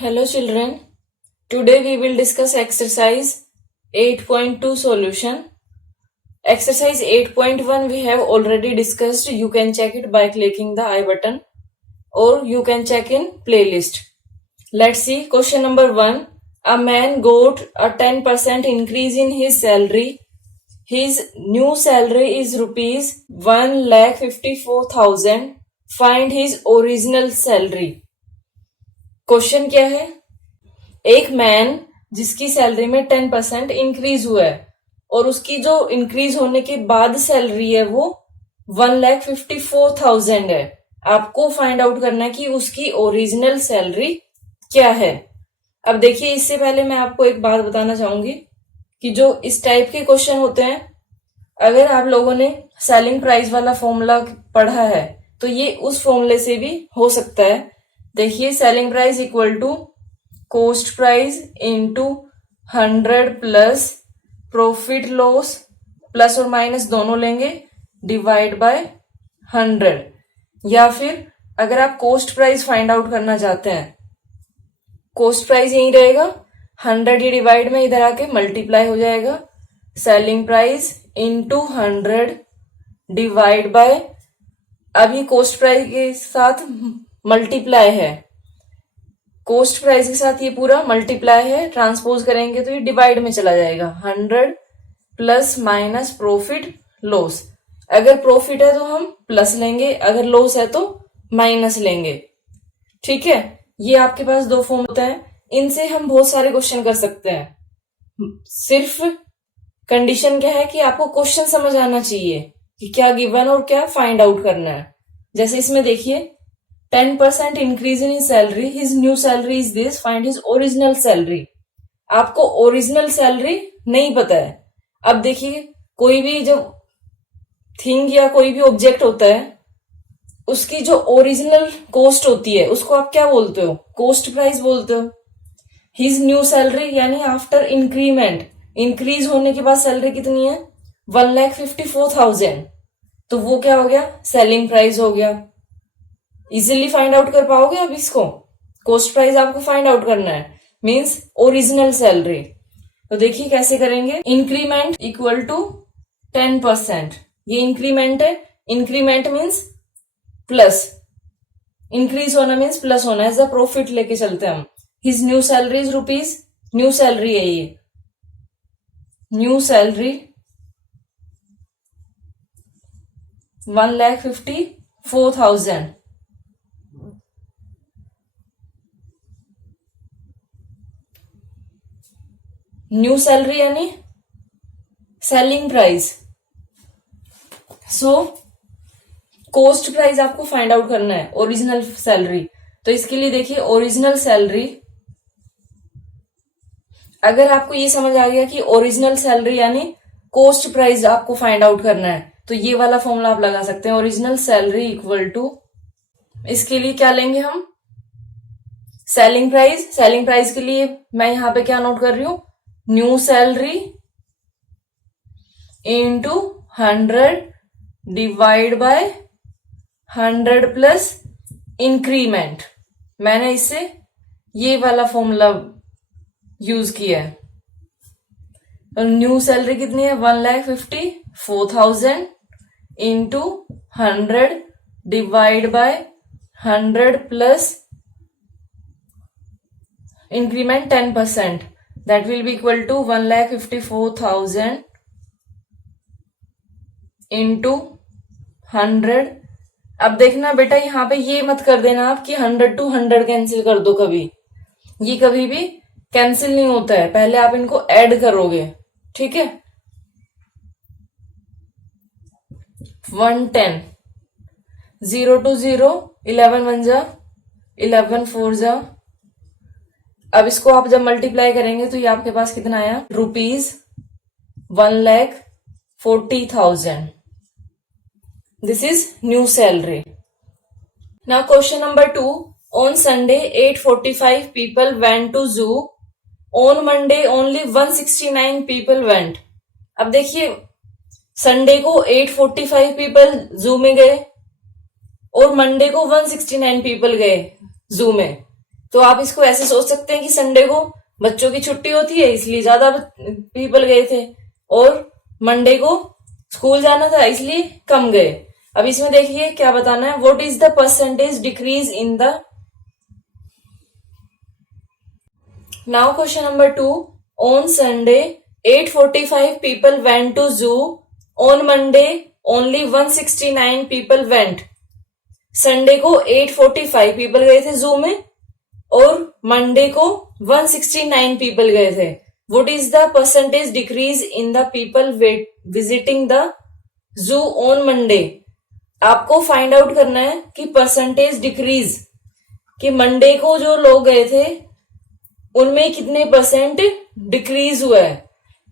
Hello children, today we will discuss exercise 8.2 solution. Exercise 8.1 we have already discussed. You can check it by clicking the I button or you can check in playlist. Let's see question number 1. A man got a 10% increase in his salary. His new salary is rupees 1,54,000. Find his original salary. Question क्या है? एक man जिसकी salary में 10% increase हुआ है और उसकी जो इंक्रीज होने के बाद सैलरी है वो 1,54,000 है. आपको फाइंड आउट करना है कि उसकी ओरिजिनल सैलरी क्या है. अब देखिए, इससे पहले मैं आपको एक बात बताना चाहूंगी कि जो इस टाइप के क्वेश्चन होते हैं, अगर आप लोगों ने सेलिंग प्राइस वाला फॉर्मूला पढ़ा है तो ये उस फॉर्मूले से भी हो सकता है. देखिए, selling price equal to cost price into 100 plus profit loss plus और माइनस दोनों लेंगे डिवाइड बाय 100. या फिर अगर आप कॉस्ट प्राइस फाइंड आउट करना चाहते हैं, कॉस्ट प्राइस यही रहेगा, 100 ये डिवाइड में इधर आके मल्टीप्लाई हो जाएगा. Selling price into 100 divide by, अभी कॉस्ट प्राइस के साथ मल्टीप्लाई है, कॉस्ट प्राइस के साथ ये पूरा मल्टीप्लाई है, ट्रांसपोज करेंगे तो ये डिवाइड में चला जाएगा. 100 प्लस माइनस प्रॉफिट लॉस. अगर प्रॉफिट है तो हम प्लस लेंगे, अगर लॉस है तो माइनस लेंगे. ठीक है, ये आपके पास दो फॉर्म होता है, इनसे हम बहुत सारे क्वेश्चन कर सकते हैं. सिर्फ कंडीशन क्या है कि आपको क्वेश्चन समझ आना चाहिए कि क्या गिवन और क्या फाइंड आउट करना है. जैसे इसमें देखिए, 10% increase in salary, his new salary is this, find his original salary. आपको ओरिजिनल सैलरी नहीं पता है. अब देखिए, कोई भी जो थिंग या कोई भी ऑब्जेक्ट होता है, उसकी जो ओरिजिनल कॉस्ट होती है उसको आप क्या बोलते हो? कॉस्ट प्राइस बोलते हो. हिज न्यू सैलरी यानी आफ्टर इंक्रीमेंट, इंक्रीज होने के बाद सैलरी कितनी है? 1,54,000. तो वो क्या हो गया? सेलिंग प्राइस हो गया. इजिली फाइंड आउट कर पाओगे अब इसको? कॉस्ट प्राइस आपको फाइंड आउट करना है, मींस ओरिजिनल सैलरी. तो देखिए कैसे करेंगे. इंक्रीमेंट इक्वल टू 10%, ये इंक्रीमेंट है, इंक्रीमेंट मींस प्लस, इंक्रीज होना मींस प्लस होना, एज अ प्रॉफिट लेके चलते हैं हम. His new salary is rupees, new salary है ये, न्यू सैलरी 1,54,000. न्यू सैलरी यानी selling price. So cost price आपको फाइंड आउट करना है, ओरिजिनल सैलरी. तो इसके लिए देखिए, ओरिजिनल सैलरी, अगर आपको ये समझ आ गया कि ओरिजिनल सैलरी यानी कॉस्ट प्राइस आपको फाइंड आउट करना है, तो ये वाला फॉर्मूला आप लगा सकते हैं. ओरिजिनल सैलरी इक्वल टू, इसके लिए क्या लेंगे हम? Selling price. सेलिंग प्राइस के लिए मैं यहां पे क्या नोट कर रही हूं? New salary into 100 divide by 100 plus increment. मैंने इससे ये वाला फॉर्मूला यूज किया है. तो न्यू सैलरी कितनी है? 1,54,000 into 100 divide by 100 plus increment 10%. That will be equal to 1,54,000 into 100. अब देखना बेटा, यहां पे ये मत कर देना आप कि 100 to 100 कैंसिल कर दो. कभी ये कभी भी कैंसिल नहीं होता है, पहले आप इनको ऐड करोगे. ठीक है, 110, 0 to 0, 11 1 जा 11 4 जा. अब इसको आप जब मल्टीप्लाई करेंगे तो ये आपके पास कितना आया? Rupees 1,40,000. This is new salary. Now question number 2. On Sunday 845 people went to zoo. On Monday only 169 people went. अब देखिए, संडे को 845 पीपल जू में गए और मंडे को 169 पीपल गए जू में. तो आप इसको ऐसे सोच सकते हैं कि संडे को बच्चों की छुट्टी होती है इसलिए ज्यादा पीपल गए थे, और मंडे को स्कूल जाना था इसलिए कम गए। अब इसमें देखिए क्या बताना है, what is the percentage decrease in the. Now question number 2, on Sunday 845 people went to zoo, on Monday only 169 people went. Sunday को 845 पीपल गए थे जू में और मंडे को 169 पीपल गए थे। What is the percentage decrease in the people visiting the जू ऑन मंडे। आपको फाइंड आउट करना है कि परसेंटेज डिक्रीज, कि मंडे को जो लोग गए थे उनमें कितने परसेंट डिक्रीज हुआ है।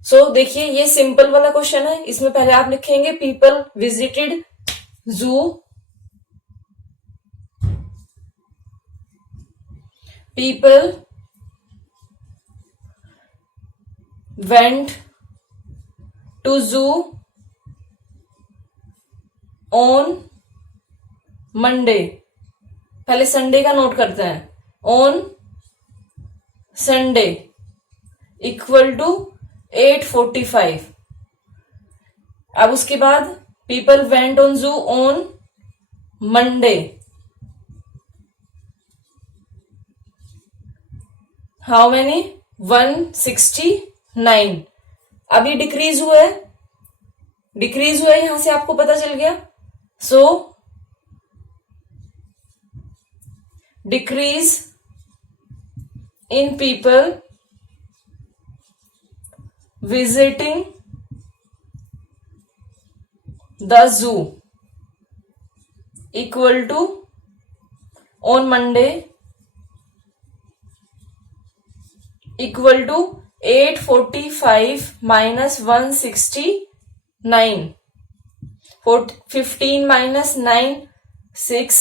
सो देखिए ये सिंपल वाला क्वेश्चन है। इसमें पहले आप लिखेंगे पीपल विजिटेड जू, people went to zoo on Monday. पहले संडे का नोट करते हैं, ऑन संडे इक्वल टू 845। अब उसके बाद पीपल वेंट ऑन जू ऑन मंडे, हाउ मेनी 169। अभी डिक्रीज हुआ है, डिक्रीज हुआ है यहां से आपको पता चल गया। So decrease in people visiting the zoo equal to on Monday equal to 845 minus 169, 15 minus 9 6,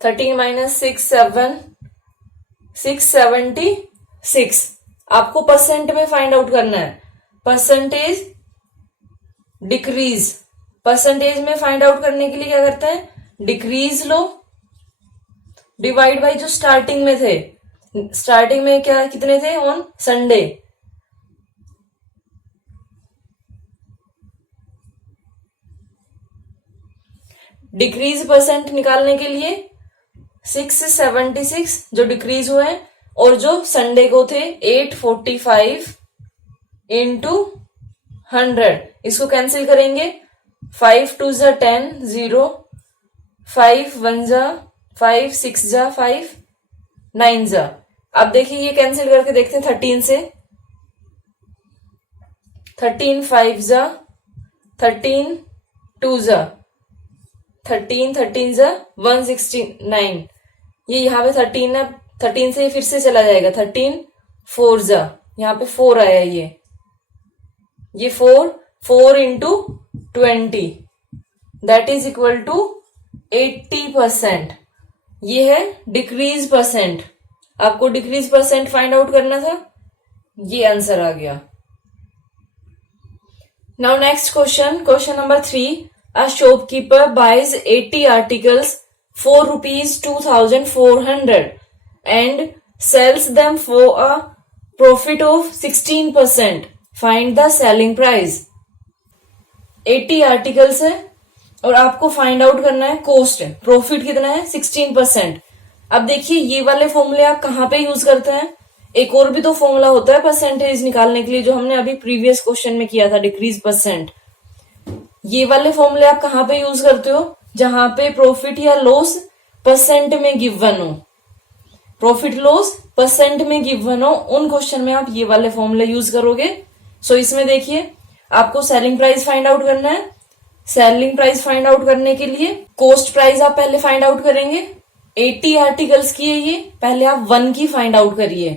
13 minus 6 7, 676। आपको परसेंट में फाइंड आउट करना है, परसेंटेज डिक्रीज। परसेंटेज में फाइंड आउट करने के लिए क्या करते हैं, डिक्रीज लो डिवाइड बाई जो स्टार्टिंग में थे। स्टार्टिंग में क्या कितने थे ऑन संडे, डिक्रीज परसेंट निकालने के लिए 676 जो डिक्रीज हुए हैं, और जो संडे को थे 845 इंटू 100, इसको कैंसिल करेंगे। 5 2 जा 10, 0, 5 1 जा 5, 6 जा 5, 9 जा। अब देखिए ये कैंसिल करके देखते हैं 13 से, 13 5 जा 13, 2 जा 13, 13 जा 169। ये यहाँ पे 13 है, 13 से फिर से चला जाएगा, 13 4 जा, यहाँ पे 4 आया, ये 4 into 20 that is equal to 80%। ये है डिक्रीज परसेंट। आपको डिक्रीज परसेंट फाइंड आउट करना था, ये आंसर आ गया। Now next question, question number 3, a shopkeeper buys 80 articles for rupees 2400 and sells them for a profit of 16%. Find the selling price. 80 articles है और आपको फाइंड आउट करना है कॉस्ट, प्रॉफिट कितना है 16%। अब देखिए ये वाले फॉर्मूले आप कहाँ पे यूज करते हैं, एक और भी तो फॉर्मूला होता है परसेंटेज निकालने के लिए जो हमने अभी प्रीवियस क्वेश्चन में किया था, डिक्रीज परसेंट। ये वाले फॉर्मूले आप कहाँ पे यूज करते हो, जहां पे प्रॉफिट या लॉस परसेंट में गिवन हो, प्रॉफिट लॉस परसेंट में गिवन हो, उन क्वेश्चन में आप ये वाले फॉर्मूले यूज करोगे। सो इसमें देखिए आपको सेलिंग प्राइस फाइंड आउट करना है। सेलिंग प्राइस फाइंड आउट करने के लिए कॉस्ट प्राइस आप पहले फाइंड आउट करेंगे। 80 आर्टिकल्स की है ये, पहले आप 1 की फाइंड आउट करिए,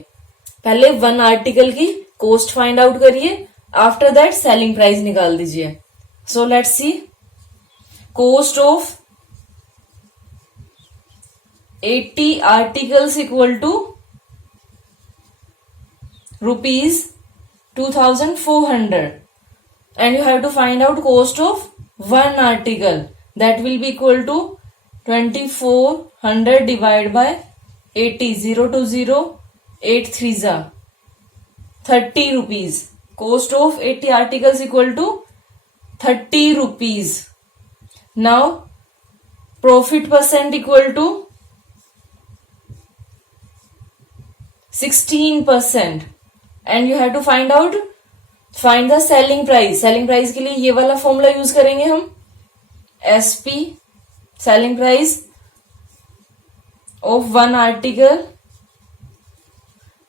पहले 1 आर्टिकल की कॉस्ट फाइंड आउट करिए, आफ्टर दैट सेलिंग प्राइस निकाल दीजिए। सो let's C, cost of 80 articles equal to rupees 2400 and you have to find out cost of 1 article, that will be equal to 2400 divided by 80, 0 to 0, 8 3 जा 30 rupees. Cost of 80 articles equal to 30 rupees. Now profit percent equal to 16%. And you have to find the selling price. Selling price के लिए ये वाला formula use करेंगे हम. SP selling price of one article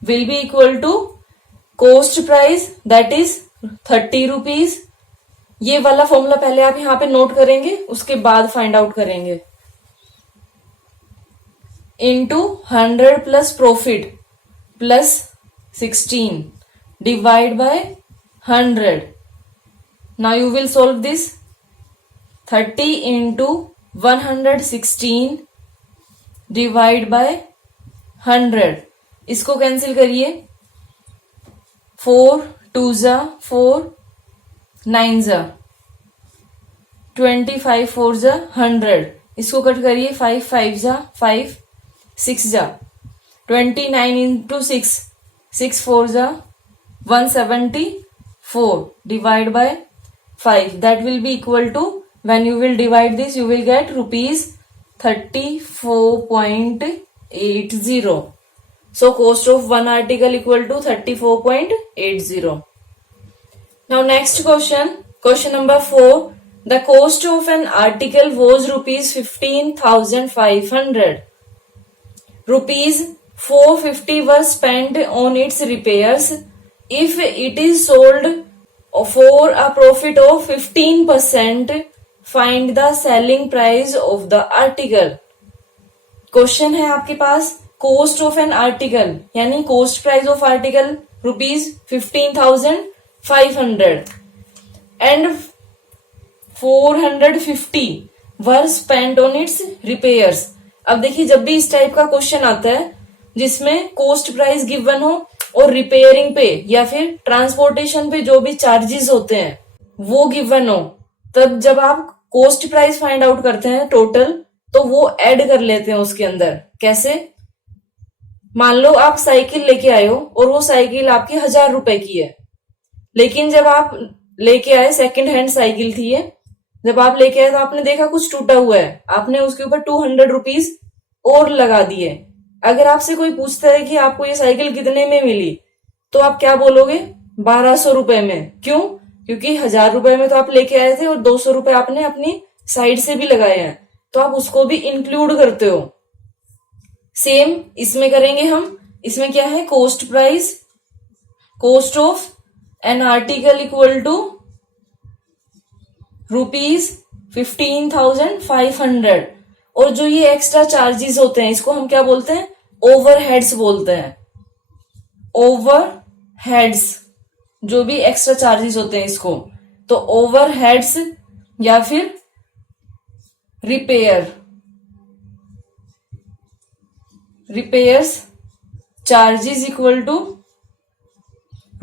will be equal to cost price, that is 30 rupees. ये वाला formula पहले आप यहां पे नोट करेंगे, उसके बाद फाइंड आउट करेंगे. Into 100 plus profit plus 16 divide by 100. Now you will solve this. 30 into 116 divide by 100. इसको कैंसिल करिए. 4 2 जा 4, 9 जा 25, 4 जा 100. इसको कट करिए. 5 5 जा 5, 6 जा 29 इंटू 6, 6 4 जा 174 divide by 5. That will be equal to, when you will divide this, you will get rupees 34.80. So cost of one article equal to 34.80. Now next question number 4. The cost of an article was rupees 15,500. Rupees 450 were spent on its repairs. If it is sold for a profit of 15%, find the selling price of the article. Question है आपके पास, cost of an article यानी cost price of article rupees 15,500 and 450 were spent on its repairs. अब देखिए, जब भी इस type का question आता है जिसमें कोस्ट प्राइस गिवन हो और रिपेयरिंग पे या फिर ट्रांसपोर्टेशन पे जो भी चार्जेस होते हैं वो गिवन हो, तब जब आप कोस्ट प्राइस फाइंड आउट करते हैं टोटल, तो वो ऐड कर लेते हैं उसके अंदर. कैसे? मान लो आप साइकिल लेके आए हो और वो साइकिल आपकी 1000 रुपए की है, लेकिन जब आप लेके आए, सेकंड हैंड साइकिल थी ये, जब आप लेके आए तो आपने देखा कुछ टूटा हुआ है, आपने उसके ऊपर 200 रुपीज और लगा दिए. अगर आपसे कोई पूछता है कि आपको ये साइकिल कितने में मिली, तो आप क्या बोलोगे? 1200 रुपए में. क्यों? क्योंकि 1000 रुपए में तो आप लेके आए थे और 200 रुपए आपने अपनी साइड से भी लगाए हैं, तो आप उसको भी इंक्लूड करते हो. सेम इसमें करेंगे हम. इसमें क्या है? Cost price, cost of an article equal to rupees 15,500. और जो ये एक्स्ट्रा चार्जेस होते हैं इसको हम क्या बोलते हैं? ओवरहेड्स बोलते हैं. ओवरहेड्स, जो भी एक्स्ट्रा चार्जेस होते हैं इसको, तो ओवरहेड्स या फिर repairs charges equal to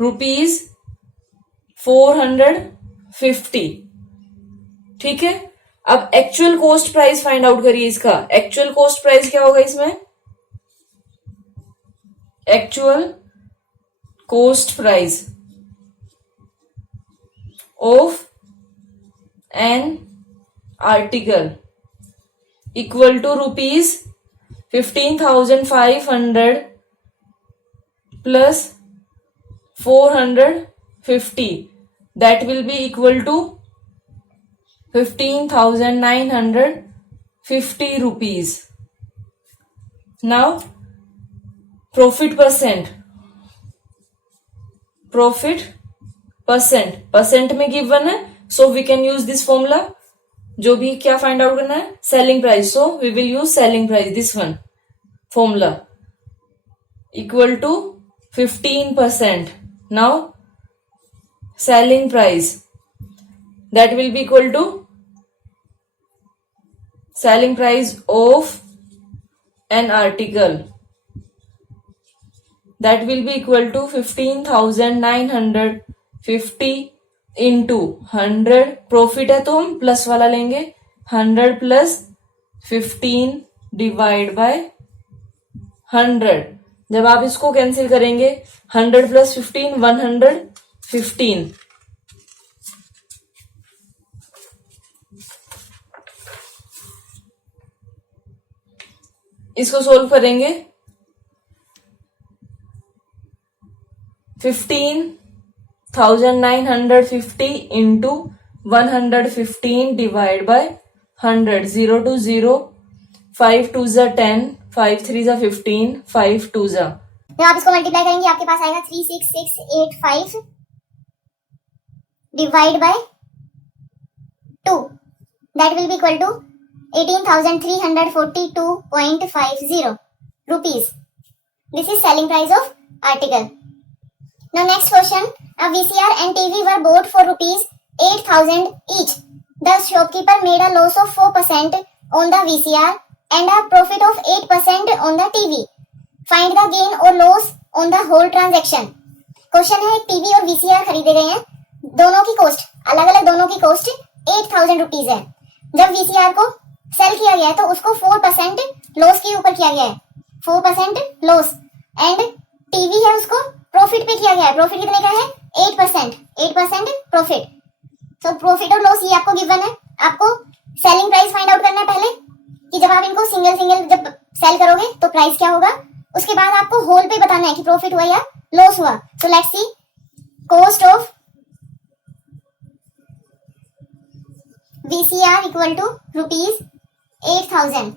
rupees 450. ठीक है. अब actual cost price find out करिए इसका. एक्चुअल कोस्ट प्राइस क्या होगा इसमें? Actual cost price of an article equal to rupees 15,500 plus 450. That will be equal to 15,950 rupees. Now profit percent में given है, so we can use this formula. जो भी क्या फाइंड आउट करना है? Selling price. so we will use selling price, this one formula, equal to 15%. Now selling price, that will be equal to selling price of an article, that will be equal to 15,950 into 100. Profit है तो हम plus वाला लेंगे. 100 plus 15 divide by 100। जब आप इसको cancel करेंगे 100 plus 15 115। इसको सोल्व करेंगे 15,950 इंटू 115 डिवाइड बाय 100। 0 to 0, 5 2 जा 10, 5 3 जा 15, 5 2 जा। जब आप इसको मल्टीप्लाई करेंगे आपके पास आएगा 36685 divide by 2, that will be equal to 18,342.50 rupees. This is selling price of article. Now next question, a VCR and TV were bought for rupees 8,000 each. The shopkeeper made a loss of 4% on the VCR and a profit of 8% on the TV. Find the gain or loss on the whole transaction. Question है एक TV और VCR खरीदे गए हैं, दोनों की cost अलग अलग, दोनों की कॉस्ट 8,000 रुपीज है। जब VCR को सेल किया गया है तो उसको 4% लॉस के ऊपर किया गया है, 4% लॉस, एंड टीवी है उसको प्रॉफिट पे किया गया है। प्रॉफिट कितने का है? 8% प्रॉफिट। सो प्रॉफिट और लॉस ये आपको गिवन है। आपको सेलिंग प्राइस फाइंड आउट करना है पहले, कि जब आप इनको सिंगल सिंगल जब सेल करोगे तो प्राइस क्या होगा। उसके बाद आपको होल पे बताना है कि प्रॉफिट हुआ या लॉस हुआ। So let's see, cost of VCR equal to rupees 8,000।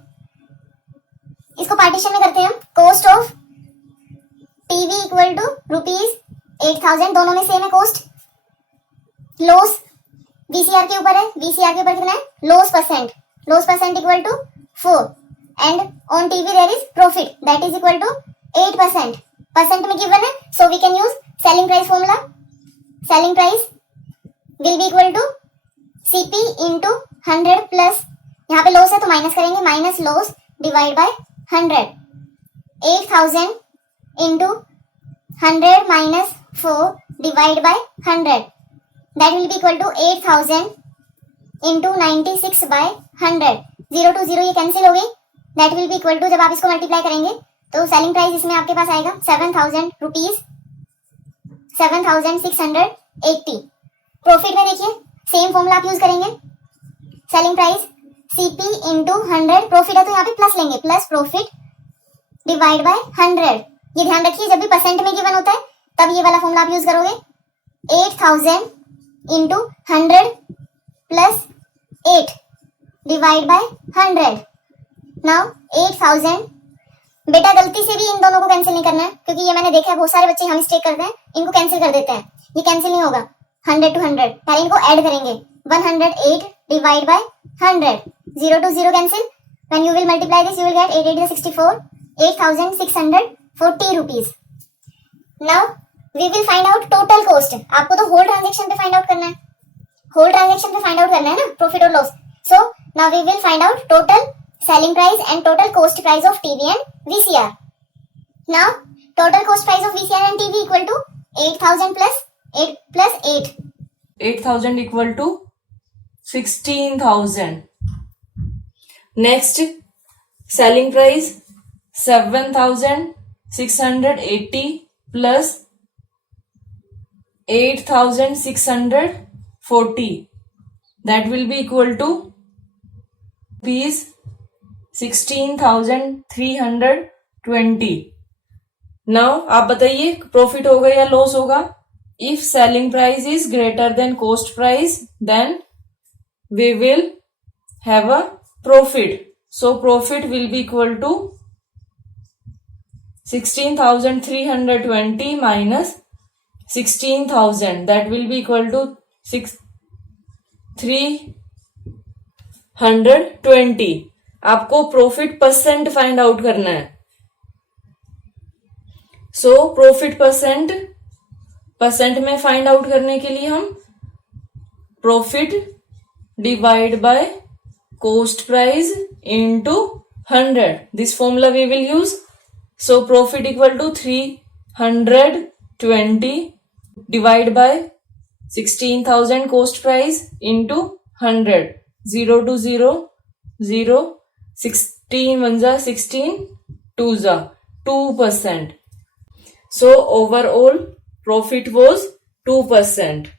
इसको पार्टीशन में करते हैं हम। Cost of TV equal to rupees 8,000, दोनों में सेम है कॉस्ट। लॉस VCR के ऊपर है, VCR के ऊपर कितना है? Loss percent equal to 4, and on TV there is profit that is equal to 8%। Percent में गिवन है, so we can use selling price formula. Selling price will be equal to CP into 100 plus, यहाँ पे loss है तो minus करेंगे, minus loss divide by 100। 8,000 into 100 minus 4 divide by 100, that will be equal to 8,000 into 96 bye 100। 0 to 0 ये cancel हो गई, that will be equal to, जब आप इसको मल्टीप्लाई करेंगे तो सेलिंग प्राइस इसमें आपके पास आएगा 7,000 रुपीज, 7,680। प्रॉफिट में देखिए सेम फॉर्मूला आप यूज करेंगे। Selling price CP into 100, profit है तो यहाँ पे प्लस लेंगे, प्लस प्रॉफिट डिवाइड बाय 100। ये ध्यान रखिए जब भी परसेंट में गिवन होता है तब ये वाला फॉर्मूला आप यूज करोगे। 8,000 into 100 plus 8 divide by 100। Now 8,000, बेटा गलती से भी इन दोनों को कैंसिल नहीं करना है, क्योंकि ये मैंने देखा है बहुत सारे बच्चे हम मिस्टेक करते हैं, इनको कैंसिल कर देते हैं। ये कैंसिल नहीं होगा। 100 to 100, पहले इनको ऐड करेंगे। 108 divide by 100, 0 to 0 cancel. When you will multiply this you will get 8 8 64, 8,640 rupees. Now we will find out total cost. आपको तो होल ट्रांजेक्शन पे फाइंड आउट करना है, होल ट्रांजेक्शन पे फाइंड आउट करना है ना, प्रॉफिट और loss. So now we will find out total selling price and total cost price of TV and VCR। Now total cost price of VCR and TV equal to 8,000 plus 8 plus 8, 8,000 equal to 16,000। Next selling price 7,680 plus 8,640, that will be equal to rupees 16,320। Now आप बताइए profit होगा या loss होगा। If selling price is greater than cost price, then we will have a profit. So profit will be equal to 16,320 minus 16,000. That will be equal to 320. आपको profit percent find out करना है। So profit percent में find out करने के लिए हम profit divide by cost price into 100, this formula we will use. So profit equal to 320 divide by 16,000 cost price into 100। 0 to 0, 0, 16 1 जा 16, 2 जा, 2%. So overall profit was 2%.